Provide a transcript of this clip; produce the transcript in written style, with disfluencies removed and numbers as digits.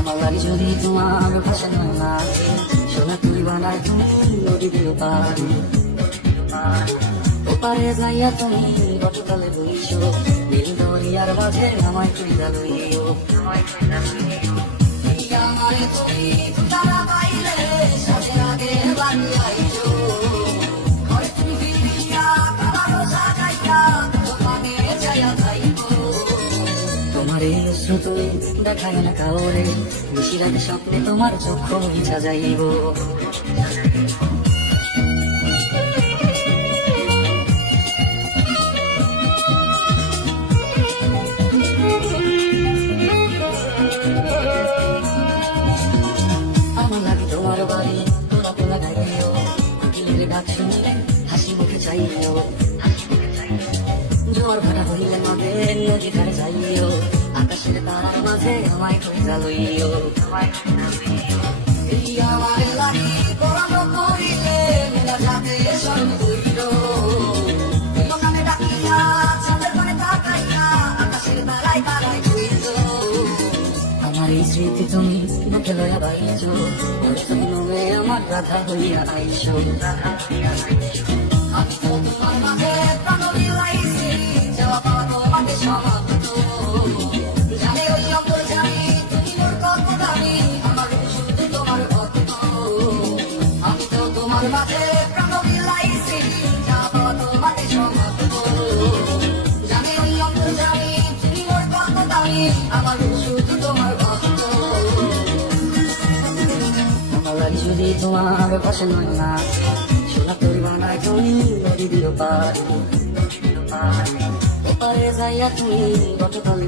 আমার বাড়ি যদি তোমার ভাষা নয় লাগে, সোনা তুই বানায় তুমি নদী দিও পারি। ওপারে যাইয়া তুমি গতকালে বইছো, নীল দরিয়ার মাঝে আমায় তুই লইও। আমারে তুমি তারা পাইলে সাথে আগে বাড়ি আইছো, ঘরে তুমি ফিরিয়া কাবারও সাজাইয়া তোমাকে যাইয়া যাইবো। তোমার এই অশ্রু তুই দেখায় না কাউরে, বেশি রাতে স্বপ্নে তোমার চক্ষু ইচ্ছা যাইব। আমার লাগে তোমার বাড়ি তোলা তোলা গাইও, দিনের ডাক শুনলে হাসি মুখে চাইও। জোয়ার ভাটা হইলে মাঝে নদী ধারে যাইও, আকাশের তারার মাঝে আমায় খুঁজা লইও। আমার লাগি পড়ানো করিলে মেলা যাতে স্বর্ণ হইল, দোকানে ডাকিয়া ছাদের করে তাকাইয়া আকাশের তারায় তারায় হইল। আমার এই স্মৃতি তুমি বুকে লয়া বাইছো, তুমি আমার রাধা হইয়া আইসো। আমি তো তোমার মাঝে প্রাণ বিলাইছি, যাওয়া পাওয়া তোমাকে সমাপ্ত। জানে ওই অন্তর জানি তুমি মোর কত দামি, আমার শুধু তোমার ভক্ত। আমি তো তোমার মাঝে প্রাণ বিলাইছি, যাওয়া পাওয়া তোমাকে সমাপ্ত। জানে ওই অন্তর জানি তুমি মোর কত দামি, আমার শুধু তোমার ভক্ত। আমার বাড়ি যদি তোমার ভাষা নয় না, সোনা তোর বানায় তুমি নদী দিও পারি। ওপারে যাইয়া তুমি গতকালে